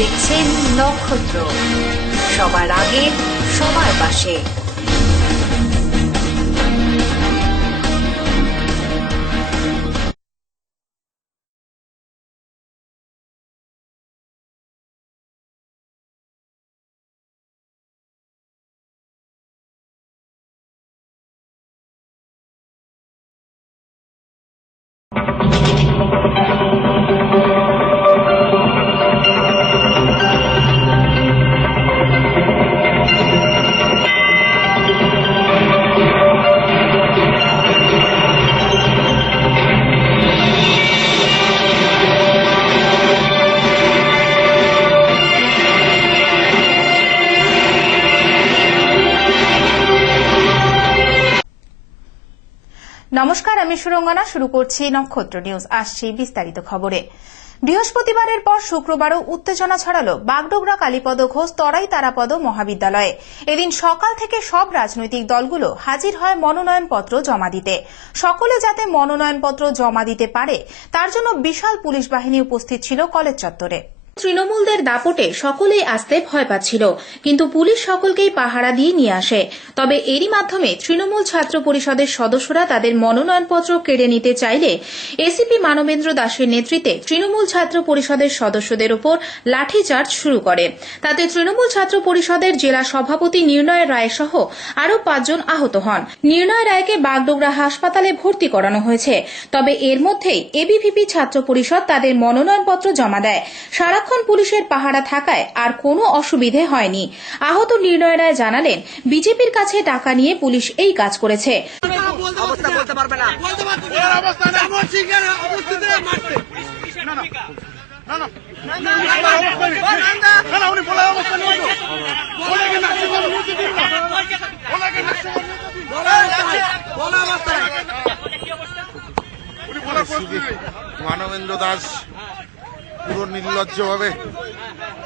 দেখছেন নক্ষত্র, সবার আগে সবার পাশে। নমস্কার, আমি সুরঙ্গনা। শুরু করছি নক্ষত্র নিউজ। আসছি বিস্তারিত খবরে। বৃহস্পতিবারের পর শুক্রবারও উত্তেজনা ছড়ালো বাগডোগরা কালীপদ ঘোষ তরাই তারাপদ মহাবিদ্যালয়ে। এদিন সকাল থেকে সব রাজনৈতিক দলগুলো হাজির হয় মনোনয়নপত্র জমা দিতে। সকলে যাতে মনোনয়নপত্র জমা দিতে পারে তার জন্য বিশাল পুলিশ বাহিনী উপস্থিত ছিল কলেজ চত্বরে। তৃণমূলদের দাপটে সকলেই আসতে ভয় পাচ্ছিল, কিন্তু পুলিশ সকলকেই পাহারা দিয়ে নিয়ে আসে। তবে এরই মাধ্যমে তৃণমূল ছাত্র পরিষদের সদস্যরা তাদের মনোনয়নপত্র কেড়ে নিতে চাইলে এসিপি মানবেন্দ্র দাসের নেতৃত্বে তৃণমূল ছাত্র পরিষদের সদস্যদের উপর লাঠিচার্জ শুরু করে। তাতে তৃণমূল ছাত্র পরিষদের জেলা সভাপতি নির্ণয় রায় সহ আরও 5 জন আহত হন। নির্ণয় রায়কে বাগডোগরা হাসপাতালে ভর্তি করানো হয়েছে। তবে এর মধ্যেই এবিভিপি ছাত্র পরিষদ তাদের মনোনয়নপত্র জমা দেয়। সারাক্ষণ পুলিশের পাহারা থাকায় আর কোনো অসুবিধে হয়নি। আহত নির্ণয় রায় জানালেন, বিজেপির কাছে টাকা নিয়ে পুলিশ এই কাজ করেছে। মানবেন্দ্র দাস পুরো নির্লজ্জভাবে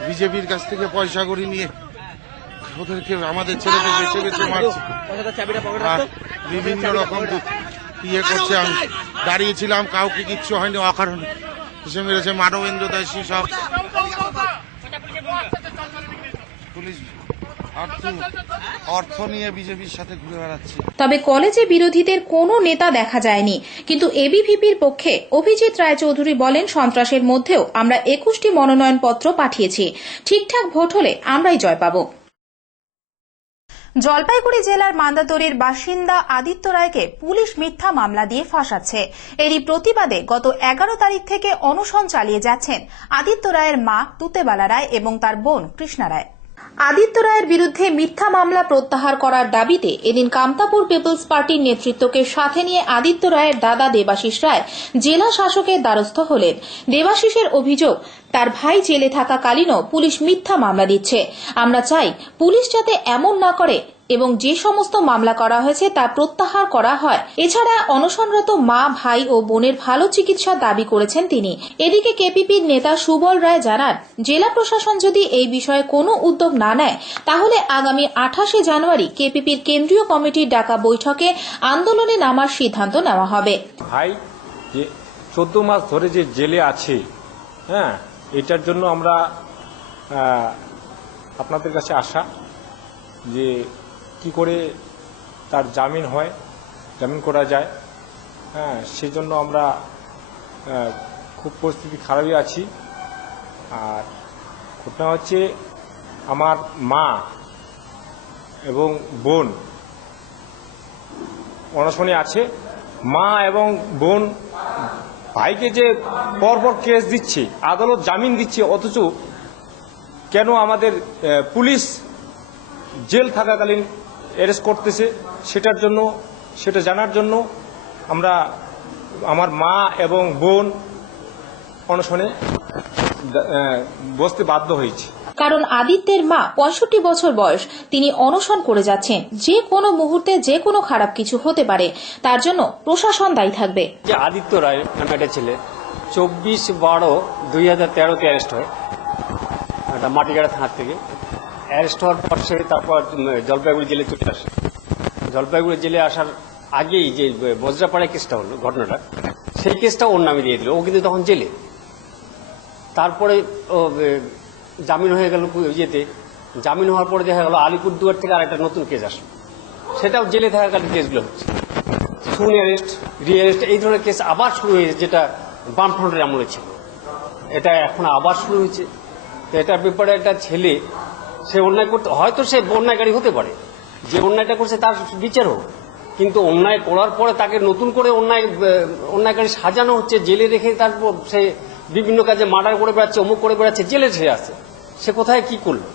বিজেপির কাছ থেকে পয়সা করে নিয়ে ওদেরকে আমাদের ছেলেকে বেছে বেছে মারছে আর বিভিন্ন রকম ইয়ে করছে। আমি দাঁড়িয়েছিলাম, কাউকে কিচ্ছু হয়নি, অকারণে এসে মেরেছে মানবেন্দ্র দাসী সব পুলিশ অর্থ নিয়ে বিজেপির সাথে ঘুরে বেড়াচ্ছে। তবে কলেজে বিরোধীদের কোনো নেতা দেখা যায়নি। কিন্তু এবিভিপির পক্ষে অভিজিৎ রায়চৌধুরী বলেন, সন্ত্রাসের মধ্যেও আমরা 21টি মনোনয়নপত্র পাঠিয়েছি। ঠিকঠাক ভোট হলে আমরাই জয় পাব। জলপাইগুড়ি জেলার মান্দাতরির বাসিন্দা আদিত্য রায়কে পুলিশ মিথ্যা মামলা দিয়ে ফাঁসাচ্ছে। এরই প্রতিবাদে গত 11 তারিখ থেকে অনশন চালিয়ে যাচ্ছেন আদিত্য রায়ের মা তুতেবালা রায় এবং তার বোন কৃষ্ণা রায়। আদিত্য রায়ের বিরুদ্ধে মিথ্যা মামলা প্রত্যাহার করার দাবিতে এদিন কামতাপুর পিপলস পার্টির নেতৃত্বকে সাথে নিয়ে আদিত্য রায়ের দাদা দেবাশিস রায় জেলা শাসকের দ্বারস্থ হলেন। দেবাশিসের অভিযোগ, তার ভাই জেলে থাকাকালীনও পুলিশ মিথ্যা মামলা দিচ্ছে। আমরা চাই পুলিশ যাতে এমন না করে এবং যে সমস্ত মামলা করা হয়েছে তা প্রত্যাহার করা হয়। এছাড়া অনশনরত মা, ভাই ও বোনের ভালো চিকিৎসার দাবি করেছেন তিনি। এদিকে কেপিপির নেতা সুবল রায় জানান, জেলা প্রশাসন যদি এই বিষয়ে কোনো উদ্যোগ না নেয় তাহলে আগামী 28 জানুয়ারি কেপিপির কেন্দ্রীয় কমিটির ডাকা বৈঠকে আন্দোলনে নামার সিদ্ধান্ত নেওয়া হবে। ভাই যে 14 মাস ধরে যে জেলে আছে, হ্যাঁ, এটার জন্য আমরা আপনাদের কাছে আসা যে কি করে তার জামিন হয়, জামিন করা যায়। হ্যাঁ, সেই জন্য আমরা খুব পরিস্থিতি খারাপই আছি। আর ঘটনা হচ্ছে, আমার মা এবং বোন অনশনে আছে। মা এবং বোন ভাইকে যে পরপর কেস দিচ্ছে, আদালত জামিন দিচ্ছে, অথচ কেন আমাদের পুলিশ জেল থাকাকালীন অ্যারেস্ট করতেছে, সেটা জানার জন্য আমরা আমার মা এবং বোন অনশনে বসতে বাধ্য হয়েছি। কারণ আদিত্যের মা 65 বছর বয়স, তিনি অনশন করে যাচ্ছেন। যে কোনো মুহূর্তে যে কোনো খারাপ কিছু হতে পারে, তার জন্য প্রশাসন দায়ী থাকবে। যে আদিত্য রায় নামে একটা ছেলে 24/12/2013 অ্যারেস্ট হয় মাটিগাড়া থানার থেকে। অ্যারেস্ট হওয়ার পর সে তারপর জলপাইগুড়ি জেলে চলে আসে। জলপাইগুড়ি জেলে আসার আগেই যে বজ্রাপাড়ায় কেসটা হলো, ঘটনাটা, সেই কেসটা ওর নামে দিয়ে দিল। ও কিন্তু তখন জেলে। তারপরে জামিন হয়ে গেল ইয়েতে, জামিন হওয়ার পরে দেখা গেল আলিপুরদুয়ার থেকে আর একটা নতুন কেস আসলো, সেটাও জেলে থাকাকালীন কেসগুলো হচ্ছে, সুন অ্যারেস্ট, রিঅ্যারেস্ট, এই ধরনের কেস আবার শুরু হয়েছে, যেটা বামফ্রন্টের আমলে ছিল, এটা এখন আবার শুরু হয়েছে। তো এটার ব্যাপারে একটা ছেলে, সে অন্যায় করতে, হয়তো সে অন্যায়কারী হতে পারে, যে অন্যায়টা করছে তার বিচার হোক, কিন্তু অন্যায় করার পরে তাকে নতুন করে অন্যায়কারী সাজানো হচ্ছে, জেলে রেখে তারপর সে বিভিন্ন কাজে মার্ডার করে বেড়াচ্ছে, অমুক করে বেড়াচ্ছে, জেলে সে আছে, সে কোথায় কি করলো?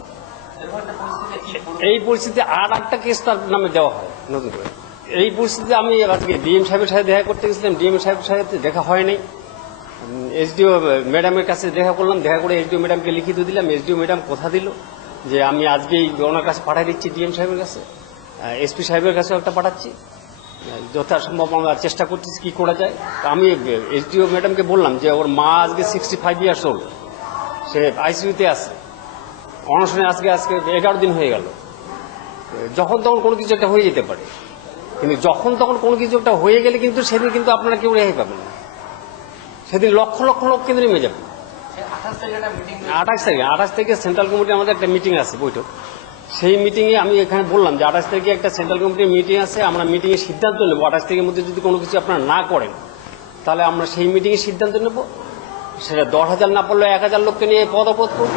এই পরিস্থিতিতে আর একটা কেস তার নামে দেওয়া হয় নতুন করে। এই পরিস্থিতিতে আমি আজকে ডিএম সাহেবের সাথে দেখা করতে গেছিলাম, ডিএম সাহেবের সাথে দেখা হয় নাই, এসডিও ম্যাডামের কাছে দেখা করলাম, দেখা করে এসডিও ম্যাডামকে লিখিত দিলাম, এসডিও ম্যাডাম কথা দিল যে আমি আজকেই ওনার কাছে পাঠিয়ে দিচ্ছি, ডিএম সাহেবের কাছে, এসপি সাহেবের কাছেও একটা পাঠাচ্ছি, যথাসম্ভব আমরা চেষ্টা করতেছি কি করা যায়। আমি এসডিও ম্যাডামকে বললাম যে ওর মা আজকে 65 ইয়ার্স ওল্ড, সে আইসিইউতে আছে, অনশনে আজকে 11 দিন হয়ে গেল। যখন তখন কোনো কিছু একটা হয়ে যেতে পারে, কিন্তু যখন তখন কোনো কিছু একটা হয়ে গেলে কিন্তু সেদিন কিন্তু আপনারা কেউ রেহাই পাবেন না, সেদিন লক্ষ লক্ষ লোক কিন্তু নেমে যাবে। 28 তারিখে সেন্ট্রাল কমিটি আমাদের একটা মিটিং আছে, বৈঠক, সেই মিটিংয়ে আমি এখানে বললাম যে 28 তারিখে একটা সেন্ট্রাল কমিটির মিটিং আছে, আমরা মিটিংয়ে সিদ্ধান্ত নেব 28 তারিখের মধ্যে যদি কোনো কিছু আপনারা না করেন তাহলে আমরা সেই মিটিংয়ে সিদ্ধান্ত নেব, সেটা 10,000 না পড়লে 1,000 লোককে নিয়ে পদপথ করব।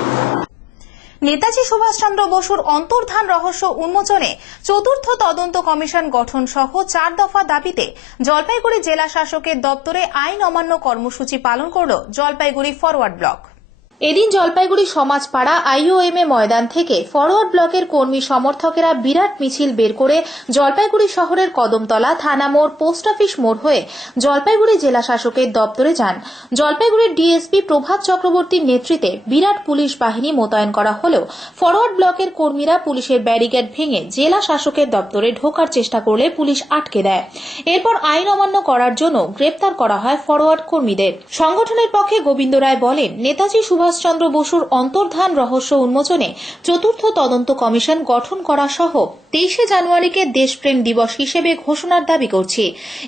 নেতাজি সুভাষচন্দ্র বসুর অন্তর্ধান রহস্য উন্মোচনে চতুর্থ তদন্ত কমিশন গঠন সহ 4 দফা দাবিতে জলপাইগুড়ি জেলা শাসকের দপ্তরে আইন অমান্য কর্মসূচি পালন করল জলপাইগুড়ি ফরওয়ার্ড ব্লক। এদিন জলপাইগুড়ি সমাজপাড়া আইওএমএ ময়দান থেকে ফরওয়ার্ড ব্লকের কর্মী সমর্থকেরা বিরাট মিছিল বের করে জলপাইগুড়ি শহরের কদমতলা থানা মোড়, পোস্ট অফিস মোড় হয়ে জলপাইগুড়ি জেলা শাসকের দপ্তরে যান। জলপাইগুড়ির ডিএসপি প্রভাত চক্রবর্তীর নেতৃত্বে বিরাট পুলিশ বাহিনী মোতায়েন করা হলেও ফরওয়ার্ড ব্লকের কর্মীরা পুলিশের ব্যারিকেড ভেঙে জেলা শাসকের দপ্তরে ঢোকার চেষ্টা করলে পুলিশ আটকে দেয়। এরপর আইন অমান্য করার জন্য গ্রেপ্তার করা হয় ফরওয়ার্ড কর্মীদের। সংগঠনের পক্ষে গোবিন্দ রায় বলেন, নেতাজি সুভাষচন্দ্র বসুর অন্তর্ধান রহস্য উন্মোচনে চতুর্থ তদন্ত কমিশন গঠন করা সহ 23শে জানুয়ারিকে দেশপ্রেম দিবস হিসেবে ঘোষণার দাবি করছি।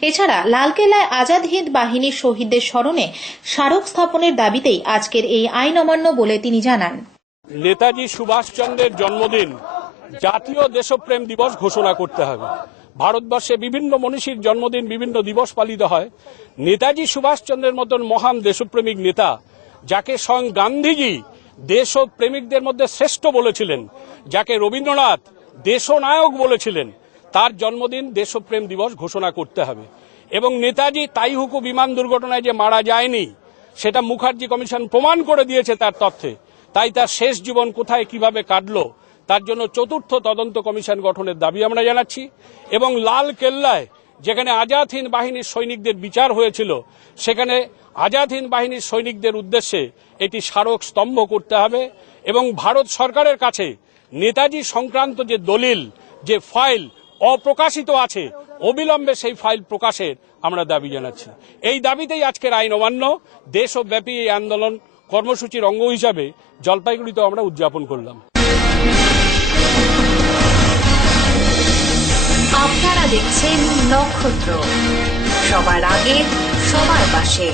এছাড়া লালকেল্লায় আজাদ হিন্দ বাহিনীর শহীদদের স্মরণে স্মারক স্থাপনের দাবিতেই আজকের এই আইন অমান্য বলে তিনি জানান। নেতাজি সুভাষচন্দ্রের জন্মদিন জাতীয় দেশপ্রেম দিবস ঘোষণা করতে হবে। ভারতবর্ষে বিভিন্ন মনীষীর জন্মদিন, বিভিন্ন দিবস পালিত হয়। নেতাজি সুভাষচন্দ্রের মতন মহান দেশপ্রেমিক নেতা, যাকে স্বয়ং গান্ধীজি দেশপ্রেমিকদের মধ্যে শ্রেষ্ঠ বলেছিলেন, যাকে রবীন্দ্রনাথ দেশনায়ক বলেছিলেন, তার জন্মদিন দেশপ্রেম দিবস ঘোষণা করতে হবে। এবং নেতাজি তাইহুকু বিমান দুর্ঘটনায় যে মারা যায়নি, সেটা মুখার্জি কমিশন প্রমাণ করে দিয়েছে তার তথ্যে। তাই তার শেষ জীবন কোথায় কিভাবে কাটলো, তার জন্য চতুর্থ তদন্ত কমিশন গঠনের দাবি আমরা জানাচ্ছি। এবং লাল কেল্লায় যেখানে আজাদ হিন্দ বাহিনীর সৈনিকদের বিচার হয়েছিল, সেখানে আজাদ হিন্দ বাহিনীর সৈনিকদের উদ্দেশ্যে এটি স্মারক স্তম্ভ করতে হবে। এবং ভারত সরকারের কাছে নেতাজি সংক্রান্ত যে দলিল, যে ফাইল অপ্রকাশিত আছে, অবিলম্বে সেই ফাইল প্রকাশের আমরা দাবি জানাচ্ছি। এই দাবিতেই আজকের আইন অমান্য। দেশব্যাপী এই আন্দোলন কর্মসূচির অঙ্গ হিসাবে জলপাইগুড়িতেও আমরা উদযাপন করলাম। আপনারা দেখছেন নক্ষত্র, সবার আগে সবার পাশে।